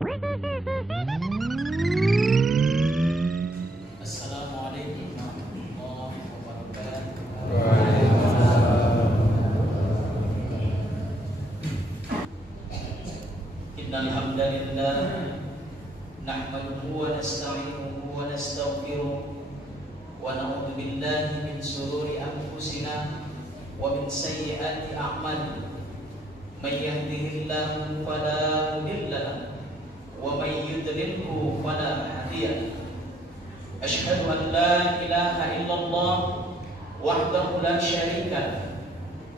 Assalamualaikum warahmatullahi wabarakatuh. Innal hamdalillah nahmaduhu wa nasta'inuhu wa nastaghfiruh wa na'udzu billahi min shururi anfusina wa min sayyiati a'malina. May yahdihillahu fala mudilla lahu wa may yudlilhu fala hadiya lahu. Asyhadu an la ilaha illallah wahdahu la syarika lahu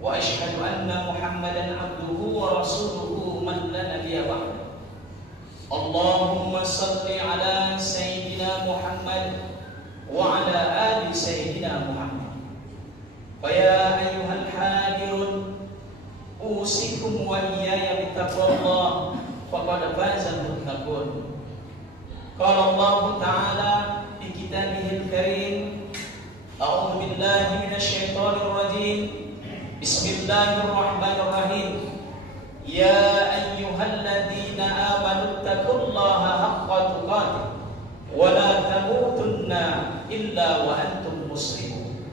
wa asyhadu anna Muhammadan abduhu wa rasuluhu man la nabiyya ba'dahu. Allahumma shalli ala sayyidina Muhammad wa ala ali sayyidina Muhammad. Fa ya ayyuhal hadirun usikum wa iyaya bittaqwallah faqad fazal muttaqun. Qala Allah Ta'ala fi kitabihil karim, a'udzu billahi minasyaitonir rajim. Bismillahirrahmanirrahim. Ya ayyuhalladzina amanu taqullaha haqqa tuqatih wa la tamutunna illa wa antum muslimun.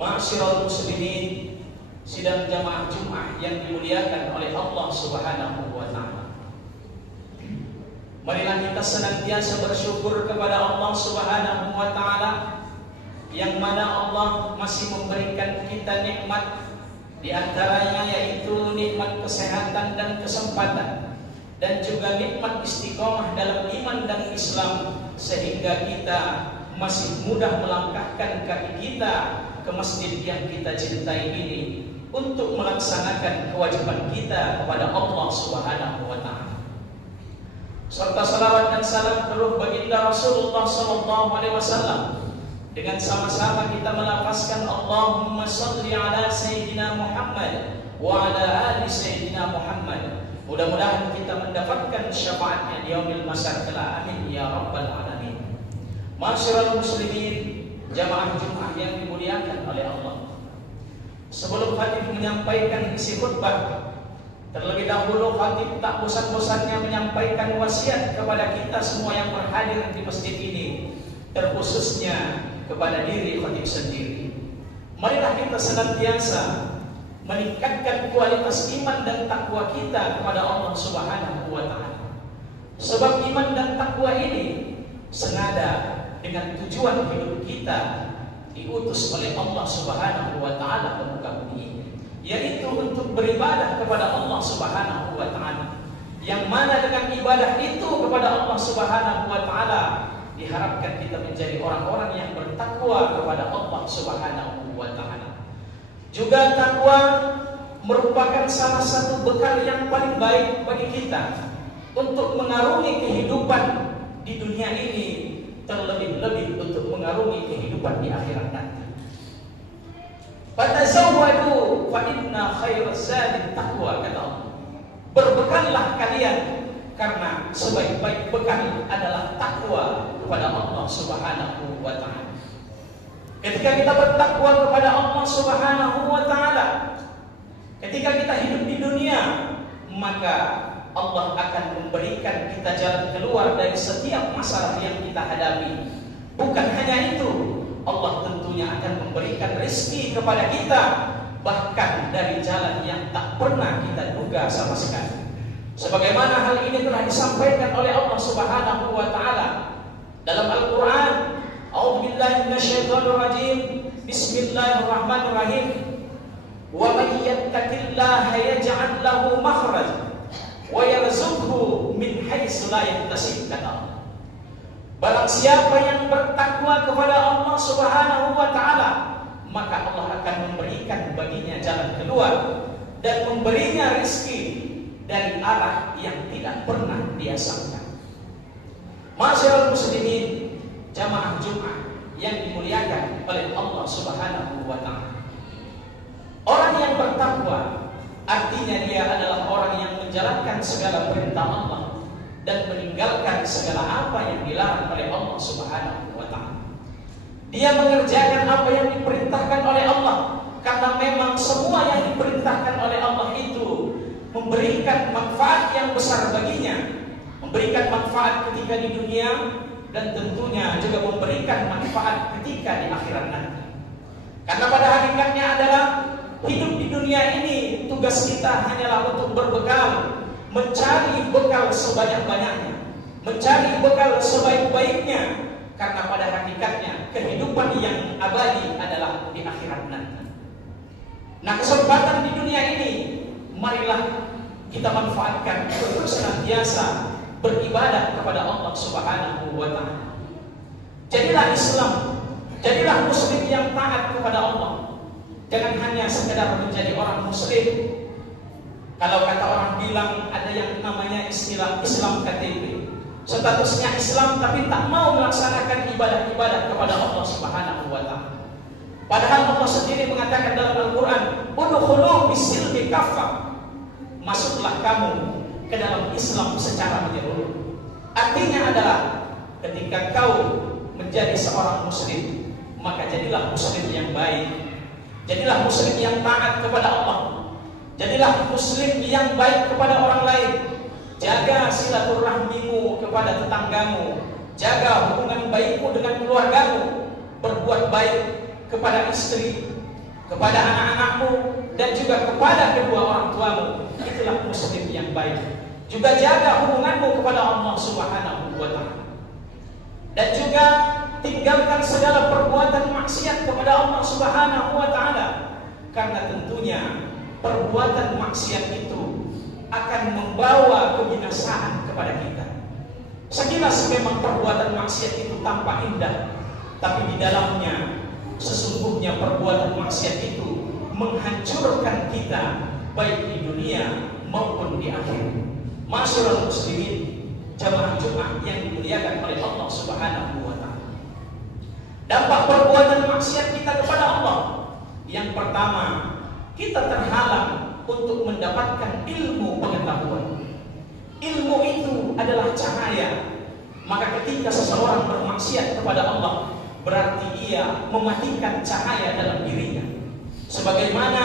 Ma'asyiral muslimin, sidang jamaah Jumat yang dimuliakan oleh Allah Subhanahu wa taala. Marilah kita senantiasa bersyukur kepada Allah Subhanahu wa taala yang mana Allah masih memberikan kita nikmat, di antaranya yaitu nikmat kesehatan dan kesempatan, dan juga nikmat istiqomah dalam iman dan Islam, sehingga kita masih mudah melangkahkan kaki kita ke masjid yang kita cintai ini untuk melaksanakan kewajiban kita kepada Allah Subhanahu wa taala. Serta salawat dan salam terus baginda Rasulullah sallallahu alaihi wasallam. Dengan sama-sama kita melafazkan Allahumma shalli ala sayyidina Muhammad wa ala ali sayyidina Muhammad. Mudah-mudahan kita mendapatkan syafaatnya di yaumil masyar kelak. Amin ya rabbal alamin. Ma'asyiral muslimin, jamaah Jumat yang dimuliakan oleh Allah. Sebelum khatib menyampaikan isi khutbah, terlebih dahulu khatib tak bosan-bosannya menyampaikan wasiat kepada kita semua yang berhadir di masjid ini, terkhususnya kepada diri khatib sendiri. Marilah kita senantiasa meningkatkan kualitas iman dan takwa kita kepada Allah Subhanahu wa taala. Sebab iman dan takwa ini senada dengan tujuan hidup kita diutus oleh Allah Subhanahu wa taala ke muka bumi, yaitu untuk beribadah kepada Allah Subhanahu wa taala. Yang mana dengan ibadah itu kepada Allah Subhanahu wa taala diharapkan kita menjadi orang-orang yang bertakwa kepada Allah Subhanahu wa taala. Juga takwa merupakan salah satu bekal yang paling baik bagi kita untuk mengarungi kehidupan di dunia ini, terlebih-lebih untuk mengarungi kehidupan di akhirat nanti. Fatazawwadu fa inna khairaz zadi taqwa, kata Allah. Berbekallah kalian karena sebaik-baik bekal adalah takwa kepada Allah Subhanahu wa taala. Ketika kita bertakwa kepada Allah Subhanahu wa taala, ketika kita hidup di dunia, maka Allah akan memberikan kita jalan keluar dari setiap masalah yang kita hadapi. Bukan hanya itu, Allah tentunya akan memberikan rezeki kepada kita, bahkan dari jalan yang tak pernah kita duga sama sekali. Sebagaimana hal ini telah disampaikan oleh Allah Subhanahu wa taala dalam Al-Qur'an. A'udzubillahi minasyaitonir rajim. Bismillahirrahmanirrahim. Wa may yattaqillaha yaj'al lahu makhrajan wa yarzuqhu min haitsu la yahtasib. Barang siapa yang bertakwa kepada Allah Subhanahu wa taala, maka Allah akan memberikan baginya jalan keluar dan memberinya rezeki dari arah yang tidak pernah dia sangka. Ma'asyiral muslimin, jamaah Jumat yang dimuliakan oleh Allah Subhanahu wa taala. Orang yang bertakwa artinya dia adalah orang yang menjalankan segala perintah Allah dan meninggalkan segala apa yang dilarang oleh Allah Subhanahu wa taala. Dia mengerjakan apa yang diperintahkan oleh Allah, karena memang semua yang diperintahkan oleh Allah itu memberikan manfaat yang besar baginya. memberikan manfaat ketika di dunia, dan tentunya juga memberikan manfaat ketika di akhirat nanti. Karena pada hakikatnya adalah hidup di dunia ini, tugas kita hanyalah untuk berbekal, mencari bekal sebanyak-banyaknya, mencari bekal sebaik-baiknya. Karena pada hakikatnya kehidupan yang abadi adalah di akhirat nanti. Nah, kesempatan di dunia ini marilah kita manfaatkan untuk senantiasa beribadah kepada Allah Subhanahu wa Ta'ala. Jadilah Islam, jadilah Muslim yang taat kepada Allah. Jangan hanya sekedar menjadi orang Muslim. Kalau kata orang bilang ada yang namanya istilah Islam KTP, statusnya Islam tapi tak mau melaksanakan ibadah-ibadah kepada Allah Subhanahu wa Ta'ala. Padahal Allah sendiri mengatakan dalam Al-Quran, udkhulu bis-silmi kaffah, masuklah kamu ke dalam Islam secara menyeluruh. Artinya adalah ketika kau menjadi seorang Muslim, maka jadilah Muslim yang baik, jadilah Muslim yang taat kepada Allah, jadilah Muslim yang baik kepada orang lain. Jaga silaturahmimu kepada tetanggamu, jaga hubungan baikmu dengan keluargamu, berbuat baik kepada istri, kepada anak-anakmu, dan juga kepada kedua orang tuamu. Itulah Muslim yang baik. Juga jaga hubunganmu kepada Allah Subhanahu wa Ta'ala. Dan juga tinggalkan segala perbuatan maksiat kepada Allah Subhanahu wa Ta'ala. Karena tentunya perbuatan maksiat itu akan membawa kebinasaan kepada kita. Sekilas memang perbuatan maksiat itu tampak indah, tapi di dalamnya sesungguhnya perbuatan maksiat itu menghancurkan kita baik di dunia maupun di akhirat. Masyarul muslimin, jamaah Jumat yang dimuliakan oleh Allah Subhanahu wa Ta'ala. Dampak perbuatan maksiat kita kepada Allah, yang pertama, kita terhalang untuk mendapatkan ilmu pengetahuan. Ilmu itu adalah cahaya. Maka ketika seseorang bermaksiat kepada Allah, berarti ia mematikan cahaya dalam dirinya. Sebagaimana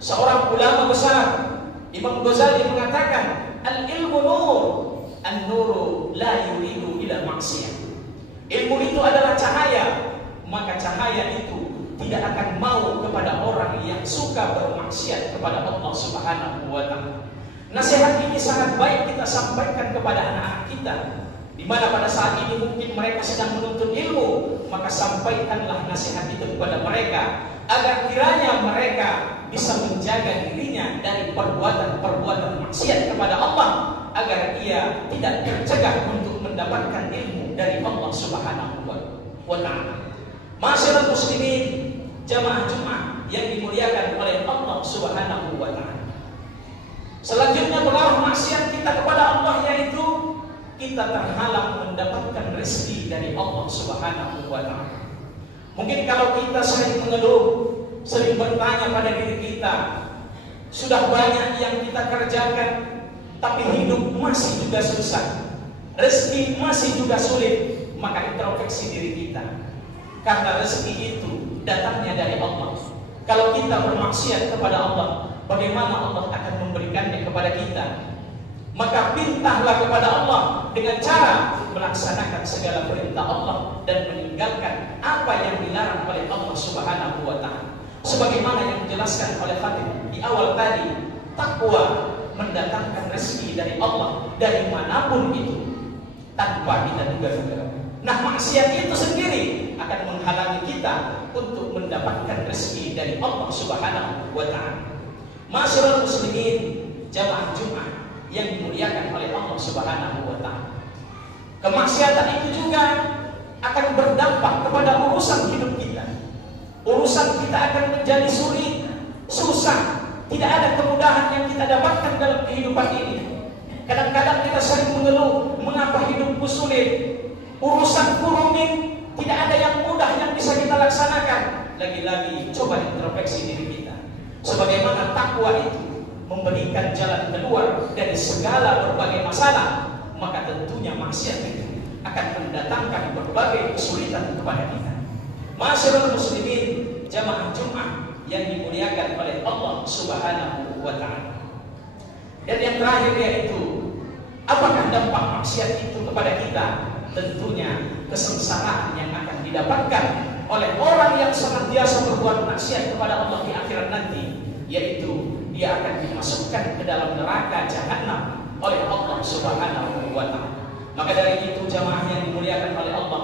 seorang ulama besar, Imam Ghazali mengatakan, al-ilmu nur, an-nuru la yuridu ila maksiyah. Ilmu itu adalah cahaya, maka cahaya itu tidak akan mau kepada orang yang suka bermaksiat kepada Allah Subhanahu wa Ta'ala. Nasihat ini sangat baik kita sampaikan kepada anak-anak kita, di mana pada saat ini mungkin mereka sedang menuntut ilmu, maka sampaikanlah nasihat itu kepada mereka agar kiranya mereka bisa menjaga dirinya dari perbuatan-perbuatan maksiat kepada Allah, agar ia tidak tercegah untuk mendapatkan ilmu dari Allah Subhanahu wa Ta'ala. Masyarakat muslimin, jamaah Jumat yang dimuliakan oleh Allah Subhanahu wa Ta'ala. Selanjutnya pengaruh maksiat kita kepada Allah, yaitu kita terhalang mendapatkan rezeki dari Allah Subhanahu wa Ta'ala. Mungkin kalau kita sering mengeluh, sering bertanya pada diri kita, sudah banyak yang kita kerjakan, tapi hidup masih juga susah, rezeki masih juga sulit, maka introspeksi diri kita. Karena rezeki itu datangnya dari Allah. Kalau kita bermaksiat kepada Allah, bagaimana Allah akan memberikannya kepada kita? Maka pintalah kepada Allah dengan cara melaksanakan segala perintah Allah dan meninggalkan apa yang dilarang oleh Allah Subhanahu wa Ta'ala. Sebagaimana yang dijelaskan oleh Khatib di awal tadi, takwa mendatangkan rezeki dari Allah dari manapun itu tanpa kita duga-duga. Nah, maksiat itu sendiri akan menghalangi kita untuk mendapatkan rezeki dari Allah Subhanahu wa Ta'ala. Masyarul muslimin, jamaah Jumat yang dimuliakan oleh Allah Subhanahu wa Ta'ala. Kemaksiatan itu juga akan berdampak kepada urusan hidup kita. Urusan kita akan menjadi sulit, susah, tidak ada kemudahan yang kita dapatkan dalam kehidupan ini. Kadang-kadang kita sering mengeluh, mengapa hidupku sulit, urusanku rumit, tidak ada yang mudah yang bisa kita laksanakan. Lagi-lagi coba introspeksi diri kita. Sebagaimana takwa itu memberikan jalan keluar dari segala berbagai masalah, maka tentunya maksiat itu akan mendatangkan berbagai kesulitan kepada kita. Masyarul muslimin, jamaah Jumat yang dimuliakan oleh Allah Subhanahu wa Ta'ala. Dan yang terakhir yaitu, apakah dampak maksiat itu kepada kita? Tentunya kesengsaraan yang akan didapatkan oleh orang yang senantiasa berbuat maksiat kepada Allah di akhirat nanti, yaitu dia akan dimasukkan ke dalam neraka jahanam oleh Allah Subhanahu wa Ta'ala. Maka dari itu jamaah yang dimuliakan oleh Allah,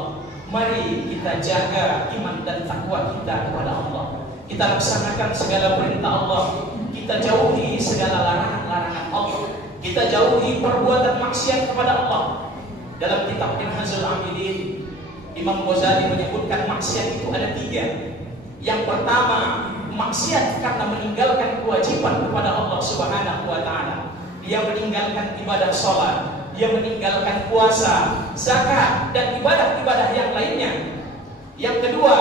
mari kita jaga iman dan takwa kita kepada Allah. Kita laksanakan segala perintah Allah, kita jauhi segala larangan-larangan Allah, kita jauhi perbuatan maksiat kepada Allah. Dalam kitab Minhajul Abidin, Imam Ghazali menyebutkan maksiat itu ada 3. Yang pertama, maksiat karena meninggalkan kewajiban kepada Allah Subhanahu wa Ta'ala. Dia meninggalkan ibadah sholat, dia meninggalkan puasa, zakat, dan ibadah-ibadah yang lainnya. Yang kedua,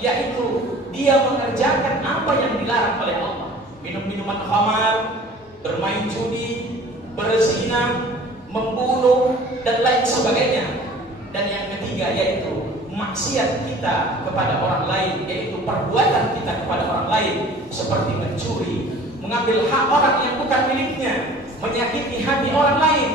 yaitu dia mengerjakan apa yang dilarang oleh Allah. Minum-minuman khamar, bermain judi, berzina, membunuh, dan lain sebagainya. Dan yang ketiga yaitu maksiat kita kepada orang lain, yaitu perbuatan kita kepada orang lain, seperti mencuri, mengambil hak orang yang bukan miliknya, menyakiti hati orang lain,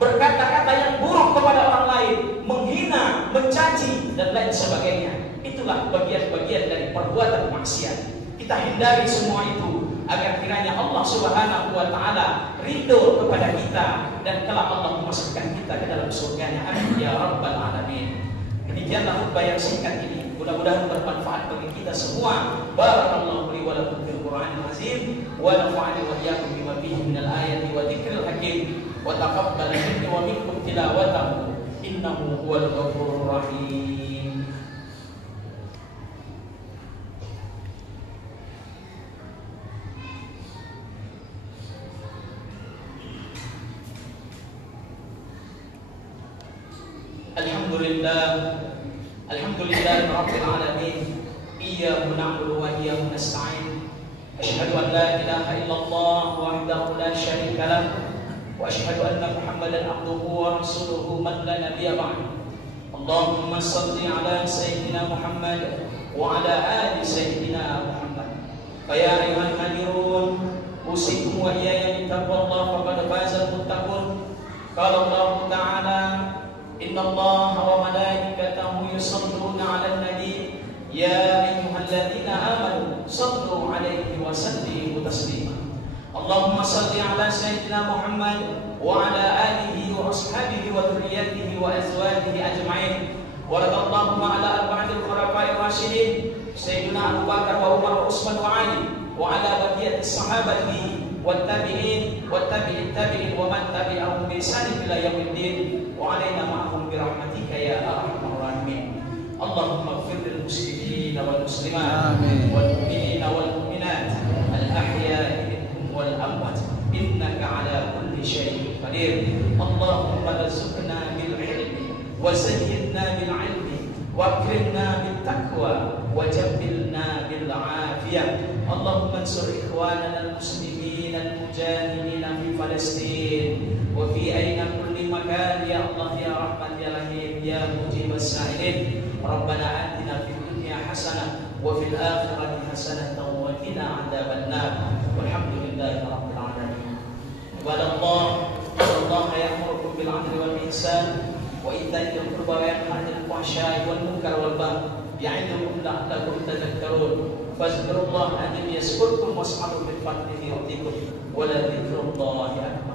berkata-kata yang buruk kepada orang lain, menghina, mencaci, dan lain sebagainya. Itulah bagian-bagian dari perbuatan maksiat. Kita hindari semua itu agar kiranya Allah Subhanahu wa Ta'ala ridho kepada kita dan kelak Allah memasukkan kita ke dalam surganya. Amin ya rabbal alamin. Demikianlah khutbah yang singkat ini, mudah-mudahan bermanfaat bagi kita semua. Barakallahu li wa lakum fil Qur'anil azim wa nafa'ani wa iyyakum bima fihi minal ayati wa dzikril hakim wa taqabbal minni wa minkum tilawatahu innahu huwal ghafurur rahim. Alhamdulillah rabbil alamin, iyyahu na'budu wa iyyahu nasta'in, asyhadu an la ilaha illallah wahdahu la syarika lah, wa asyhadu anna Muhammadan abduhu wa rasuluhu man la nabiyya ba'dahu. Allahumma shalli ala sayyidina Muhammad wa ala ali sayyidina Muhammad. Fa ya ayyuhal hadirun, usikum wa iyaya bittaqwallahi faqad fazal muttaqun. Qala Allah Ta'ala, inna Allah wa malaikatahu yusalluna 'alan nabi ya ayyuhalladzina amanu sallu 'alaihi wa sallimu taslima. Allahumma shalli 'ala sayyidina Muhammad wa 'ala alihi wa ashabihi wa dhurriyyatihi wa azwajihi ajma'in. Wa radallahu 'ala arba'atil khulafa'ir rasyidin sayyidina Abu Bakar wa Umar wa Utsman wa Ali wa 'ala baqiyatis sahabati والتابعين والتابعين التابعين ومن تبعهم بإحسان إلى يوم الدين وعلينا معهم برحمتك يا أرحم الراحمين. اللهم اغفر للمسلمين والمسلمات والمؤمنين والمؤمنات الأحياء منهم والأموات إنك على كل شيء قدير. اللهم ارزقنا بالعلم وزينا بالعلم واكرمنا بالتقوى وجملنا بالعافية. اللهم انصر إخواننا المسلمين المجاهدين في فلسطين وفي أين كل مكان يا الله يا رحمن يا رحيم يا مجيب السائلين. ربنا آتنا في الدنيا حسنة وفي الآخرة حسنة وقنا عذاب النار والحمد لله رب العالمين. عباد الله إن الله يأمركم بالعدل والإحسان وإيتاء ذي القربى وينهى عن الفحشاء والمنكر والبغي يعظكم لعلكم تذكرون. فاذكروا الله العظيم يذكركم واسألوا من فضله يعطيكم ولذكر الله أكبر.